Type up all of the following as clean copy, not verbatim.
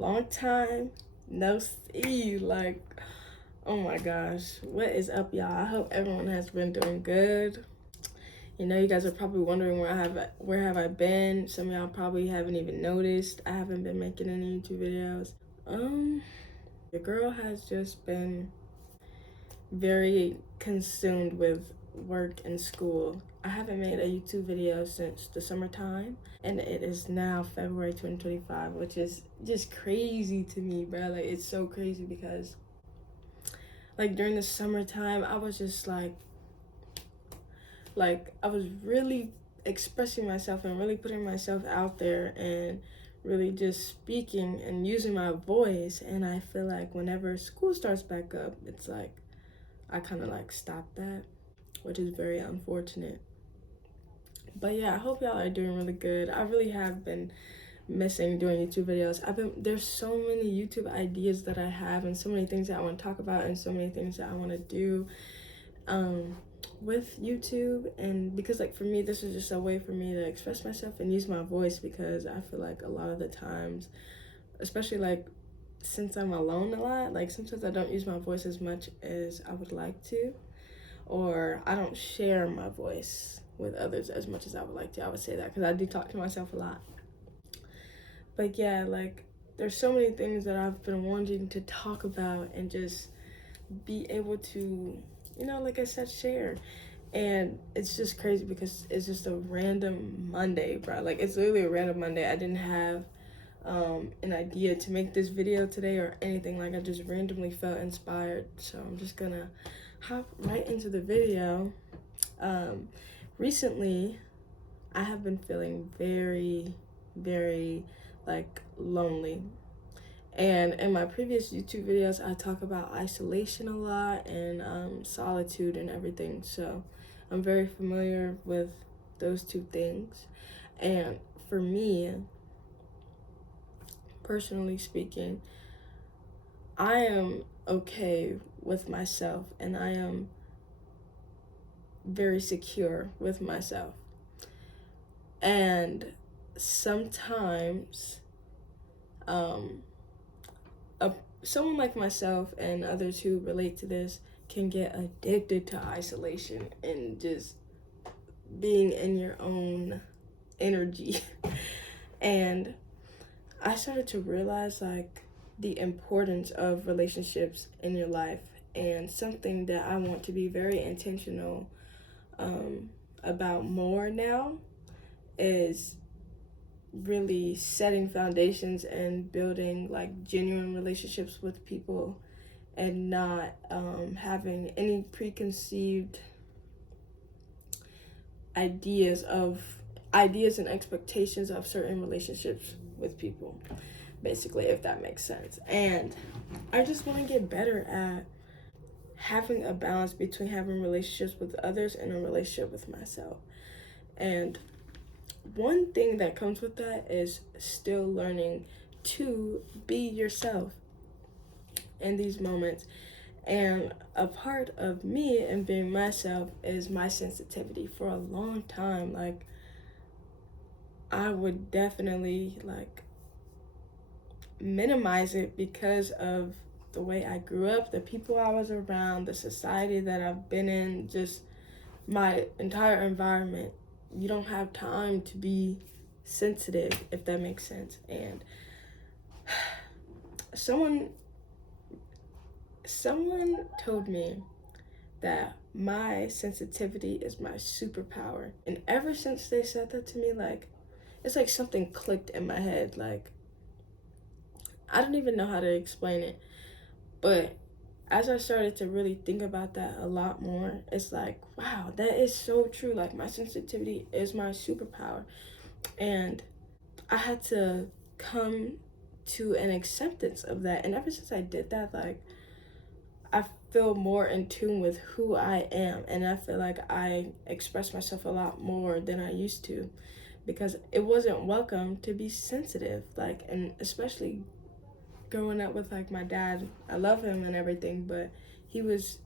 Long time no see. Like, oh my gosh, what is up, y'all? I hope everyone has been doing good. You know, you guys are probably wondering where have I been. Some of y'all probably haven't even noticed. I haven't been making any YouTube videos. Your girl has just been very consumed with work and school. I haven't made a YouTube video since the summertime, and it is now February 2025, which is just crazy to me, bro. Like, it's so crazy because, like, during the summertime, I was just like I was really expressing myself and really putting myself out there and really just speaking and using my voice. And I feel like whenever school starts back up, it's like I kind of like stop that, which is very unfortunate. But yeah, I hope y'all are doing really good. I really have been missing doing YouTube videos. There's so many YouTube ideas that I have, and so many things that I want to talk about, and so many things that I want to do with YouTube. And because, like, for me, this is just a way for me to express myself and use my voice, because I feel like a lot of the times, especially like since I'm alone a lot, like sometimes I don't use my voice as much as I would like to, or I don't share my voice with others as much as I would like to. I would say that because I do talk to myself a lot. But yeah, like, there's so many things that I've been wanting to talk about and just be able to, you know, like I said, share. And it's just crazy because it's just a random Monday, bro. Like, it's literally a random Monday. I didn't have an idea to make this video today or anything. Like, I just randomly felt inspired. So I'm just gonna hop right into the video. Recently, I have been feeling very, very like lonely. And in my previous YouTube videos, I talk about isolation a lot and solitude and everything. So I'm very familiar with those two things. And for me, personally speaking, I am okay with myself, and I am very secure with myself. And sometimes, someone like myself and others who relate to this can get addicted to isolation and just being in your own energy. And I started to realize, like, the importance of relationships in your life, and something that I want to be very intentional about more now is really setting foundations and building like genuine relationships with people, and not having any preconceived ideas and expectations of certain relationships with people, basically, if that makes sense. And I just want to get better at having a balance between having relationships with others and a relationship with myself. And one thing that comes with that is still learning to be yourself in these moments. And a part of me and being myself is my sensitivity. For a long time, like, I would definitely like minimize it because of the way I grew up, the people I was around, the society that I've been in, just my entire environment. You don't have time to be sensitive, if that makes sense. And someone told me that my sensitivity is my superpower. And ever since they said that to me, like, it's like something clicked in my head. Like, I don't even know how to explain it. But as I started to really think about that a lot more, it's like, wow, that is so true. Like, my sensitivity is my superpower. And I had to come to an acceptance of that. And ever since I did that, like, I feel more in tune with who I am. And I feel like I express myself a lot more than I used to, because it wasn't welcome to be sensitive. Like, and especially growing up with like my dad, I love him and everything, but he's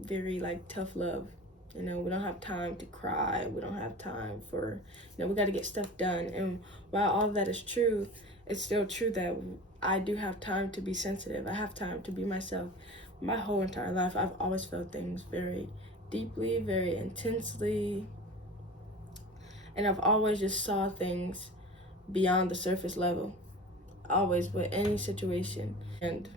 very like tough love. You know, we don't have time to cry. We don't have time for, we got to get stuff done. And while all of that is true, it's still true that I do have time to be sensitive. I have time to be myself. My whole entire life, I've always felt things very deeply, very intensely, and I've always just saw things beyond the surface level, always with any situation. And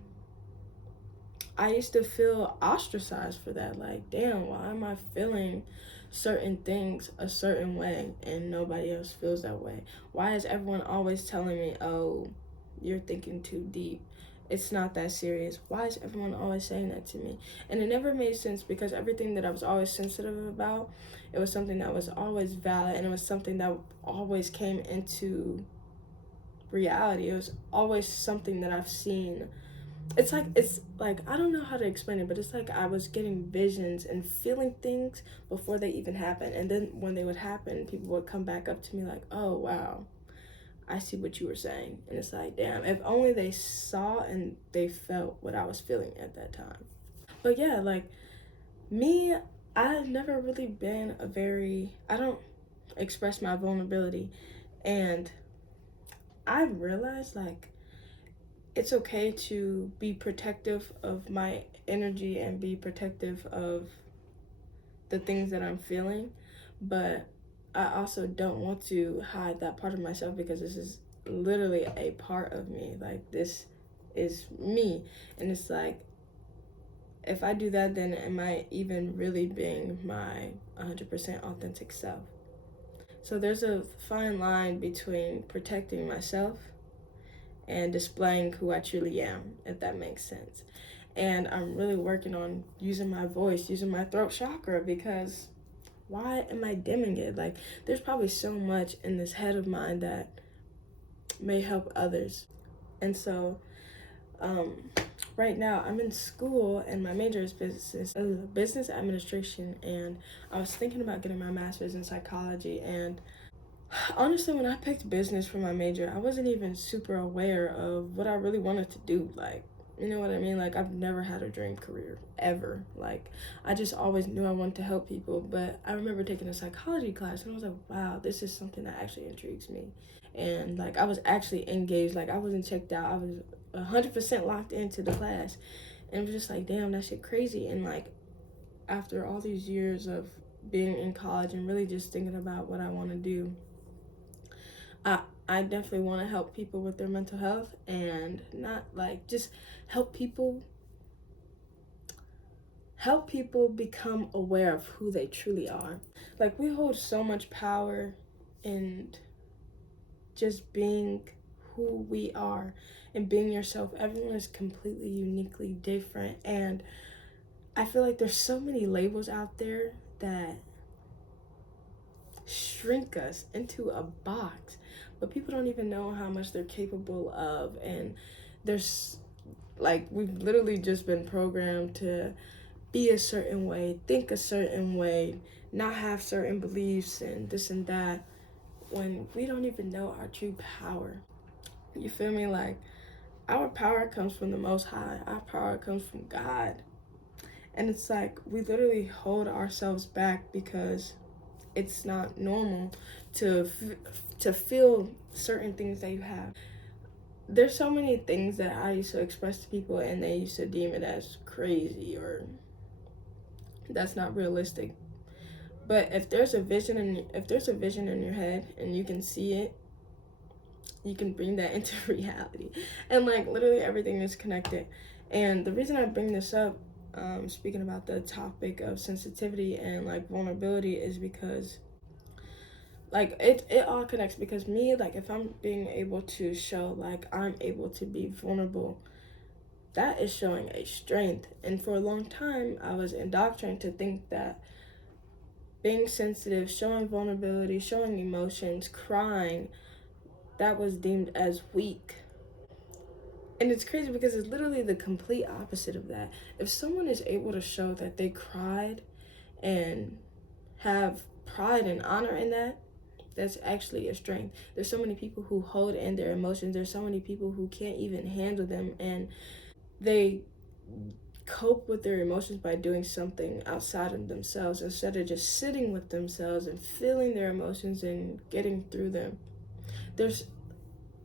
I used to feel ostracized for that. Like, damn, why am I feeling certain things a certain way and nobody else feels that way? Why is everyone always telling me, oh, you're thinking too deep? It's not that serious. Why is everyone always saying that to me? And it never made sense because everything that I was always sensitive about, it was something that was always valid, and it was something that always came into reality. It was always something that I've seen. It's like I don't know how to explain it, but it's like I was getting visions and feeling things before they even happen, and then when they would happen, people would come back up to me like, oh wow, I see what you were saying. And it's like, damn, if only they saw and they felt what I was feeling at that time. But yeah, like me, I've never really been I don't express my vulnerability, and I've realized like it's okay to be protective of my energy and be protective of the things that I'm feeling, but I also don't want to hide that part of myself because this is literally a part of me. Like, this is me. And it's like, if I do that, then am I even really being my 100% authentic self? So there's a fine line between protecting myself and displaying who I truly am, if that makes sense. And I'm really working on using my voice, using my throat chakra, because why am I dimming it? Like, there's probably so much in this head of mine that may help others. And so, right now I'm in school and my major is business administration, and I was thinking about getting my master's in psychology. And honestly, when I picked business for my major, I wasn't even super aware of what I really wanted to do. Like, you know what I mean? Like, I've never had a dream career, ever. Like, I just always knew I wanted to help people. But I remember taking a psychology class, and I was like, wow, this is something that actually intrigues me. And, like, I was actually engaged. Like, I wasn't checked out. I was 100% locked into the class. And it was just like, damn, that shit crazy. And, like, after all these years of being in college and really just thinking about what I want to do, I definitely want to help people with their mental health, and not like just help people become aware of who they truly are. Like, we hold so much power in just being who we are and being yourself. Everyone is completely uniquely different, and I feel like there's so many labels out there that shrink us into a box, but people don't even know how much they're capable of. And there's like, we've literally just been programmed to be a certain way, think a certain way, not have certain beliefs and this and that, when we don't even know our true power. You feel me? Like, our power comes from the Most High. Our power comes from God. And it's like, we literally hold ourselves back because it's not normal to feel certain things that you have. There's so many things that I used to express to people, and they used to deem it as crazy or that's not realistic. But if there's a vision in your head and you can see it, you can bring that into reality. And like, literally everything is connected. And the reason I bring this up, speaking about the topic of sensitivity and like vulnerability, is because like it all connects. Because me, like, if I'm being able to show like I'm able to be vulnerable, that is showing a strength. And for a long time I was indoctrinated to think that being sensitive, showing vulnerability, showing emotions, crying, that was deemed as weak. And it's crazy because it's literally the complete opposite of that. If someone is able to show that they cried and have pride and honor in that, that's actually a strength. There's so many people who hold in their emotions. There's so many people who can't even handle them, and they cope with their emotions by doing something outside of themselves instead of just sitting with themselves and feeling their emotions and getting through them. There's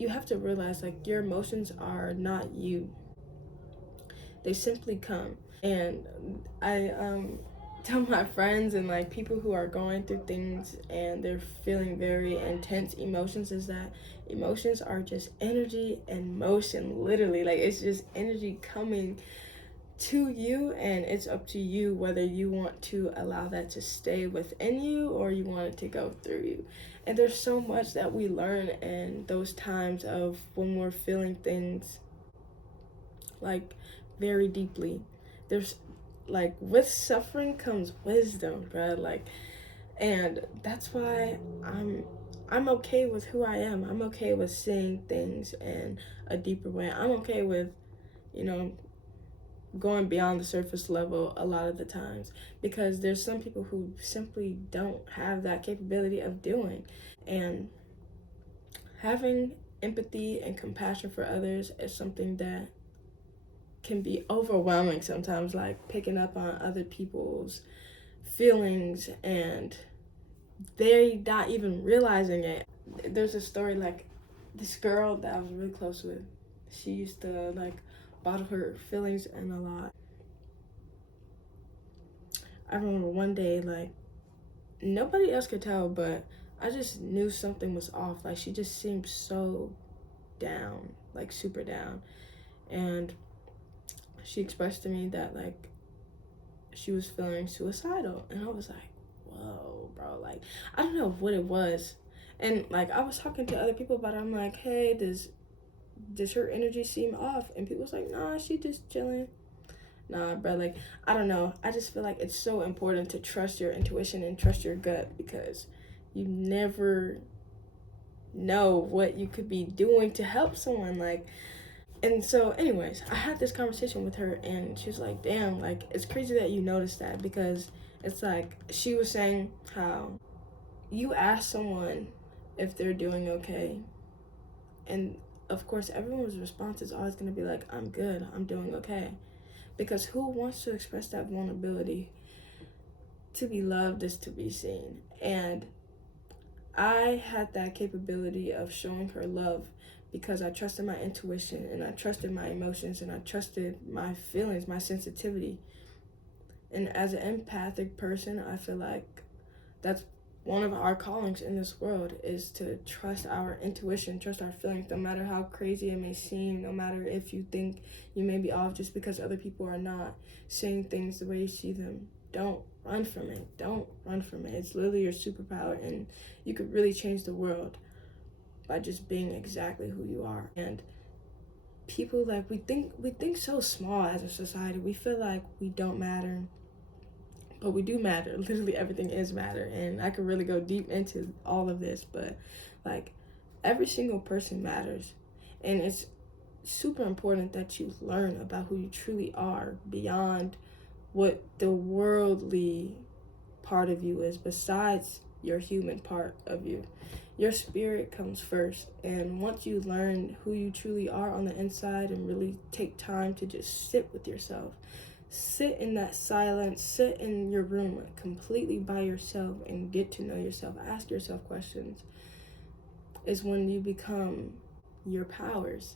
you have to realize like your emotions are not you. They simply come. And I tell my friends and like people who are going through things and they're feeling very intense emotions is that emotions are just energy and motion, literally. Like it's just energy coming to you, and it's up to you whether you want to allow that to stay within you or you want it to go through you. And there's so much that we learn in those times of when we're feeling things like very deeply. There's like with suffering comes wisdom, bro. Like, and that's why I'm okay with who I am. I'm okay with seeing things in a deeper way. I'm okay with, you know, going beyond the surface level a lot of the times, because there's some people who simply don't have that capability of doing. And having empathy and compassion for others is something that can be overwhelming sometimes, like picking up on other people's feelings and they not even realizing it. There's a story like this girl that I was really close with. She used to like bottle her feelings in a lot. I remember one day, like, nobody else could tell, but I just knew something was off. Like, she just seemed so down, like, super down. And she expressed to me that, like, she was feeling suicidal. And I was like, whoa, bro. Like, I don't know what it was. And, like, I was talking to other people about it. I'm like, hey, does her energy seem off? And people was like, nah, she just chilling. Nah, bro, like, I don't know. I just feel like it's so important to trust your intuition and trust your gut, because you never know what you could be doing to help someone. Like, and so, anyways, I had this conversation with her, and she was like, damn, like, it's crazy that you noticed that, because it's like, she was saying how you ask someone if they're doing okay, and of course, everyone's response is always going to be like, I'm good, I'm doing okay. Because who wants to express that vulnerability? To be loved is to be seen. And I had that capability of showing her love because I trusted my intuition and I trusted my emotions and I trusted my feelings, my sensitivity. And as an empathic person, I feel like that's one of our callings in this world, is to trust our intuition, trust our feelings, no matter how crazy it may seem, no matter if you think you may be off just because other people are not seeing things the way you see them. Don't run from it. Don't run from it. It's literally your superpower, and you could really change the world by just being exactly who you are. And people, like, we think so small as a society. We feel like we don't matter, but we do matter. Literally everything is matter, and I could really go deep into all of this, but like every single person matters, and it's super important that you learn about who you truly are beyond what the worldly part of you is, besides your human part of you. Your spirit comes first, and once you learn who you truly are on the inside and really take time to just sit with yourself, sit in that silence, sit in your room completely by yourself and get to know yourself, ask yourself questions, is when you become your powers.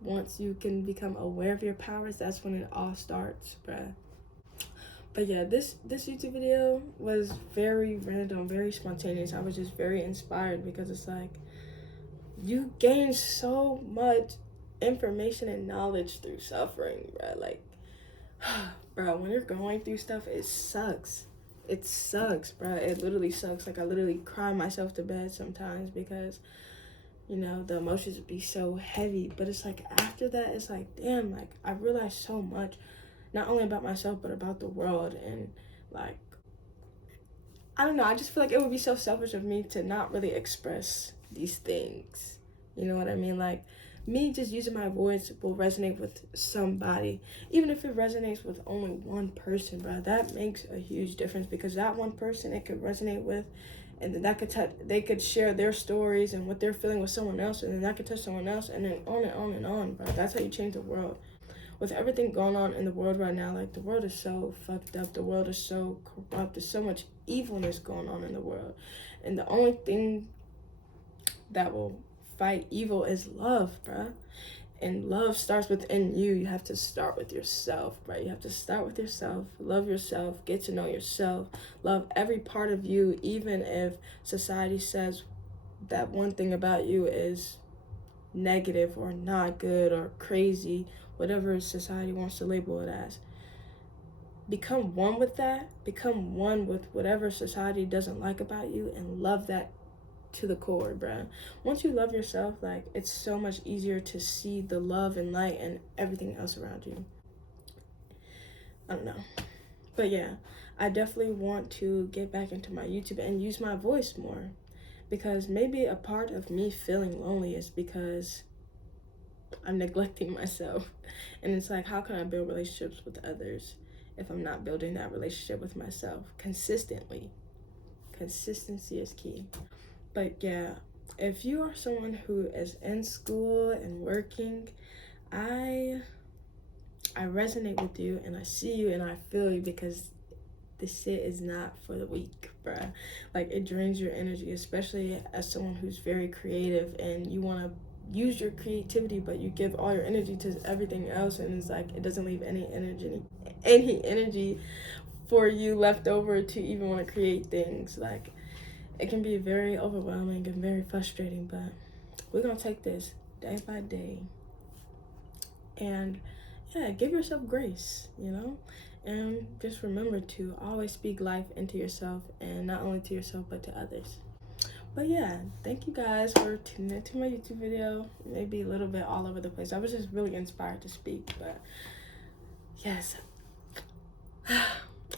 Once you can become aware of your powers, that's when it all starts, bruh. But yeah, this YouTube video was very random, very spontaneous. I was just very inspired because it's like, you gain so much information and knowledge through suffering, bruh. Like, bro, when you're going through stuff, it sucks. It sucks, bro. It literally sucks. Like, I literally cry myself to bed sometimes because, you know, the emotions would be so heavy. But it's like, after that, it's like, damn, like, I realized so much, not only about myself, but about the world. And, like, I don't know. I just feel like it would be so selfish of me to not really express these things. You know what I mean? Like, me just using my voice will resonate with somebody. Even if it resonates with only one person, bro, that makes a huge difference, because that one person it could resonate with, and then that could they could share their stories and what they're feeling with someone else, and then that could touch someone else, and then on and on and on, bro. That's how you change the world. With everything going on in the world right now, like, the world is so fucked up. The world is so corrupt. There's so much evilness going on in the world. And the only thing that will fight evil is love, bruh. And love starts within you. You have to start with yourself, right? You have to start with yourself. Love yourself. Get to know yourself. Love every part of you, even if society says that one thing about you is negative or not good or crazy, whatever society wants to label it as. Become one with that. Become one with whatever society doesn't like about you and love that to the core, bruh. Once you love yourself, like, it's so much easier to see the love and light and everything else around you. I don't know. But yeah, I definitely want to get back into my YouTube and use my voice more, because maybe a part of me feeling lonely is because I'm neglecting myself. And it's like, how can I build relationships with others if I'm not building that relationship with myself consistently? Consistency is key. But yeah, if you are someone who is in school and working, I resonate with you, and I see you and I feel you, because this shit is not for the weak, bruh. Like, it drains your energy, especially as someone who's very creative and you want to use your creativity, but you give all your energy to everything else, and it's like it doesn't leave any energy for you left over to even want to create things. Like, it can be very overwhelming and very frustrating, but we're gonna take this day by day. And yeah, give yourself grace, you know? And just remember to always speak life into yourself, and not only to yourself, but to others. But yeah, thank you guys for tuning into my YouTube video. Maybe a little bit all over the place. I was just really inspired to speak, but yes. I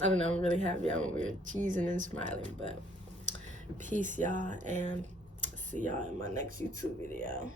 don't know, I'm really happy. I'm weird, cheesing and smiling, but peace, y'all, and see y'all in my next YouTube video.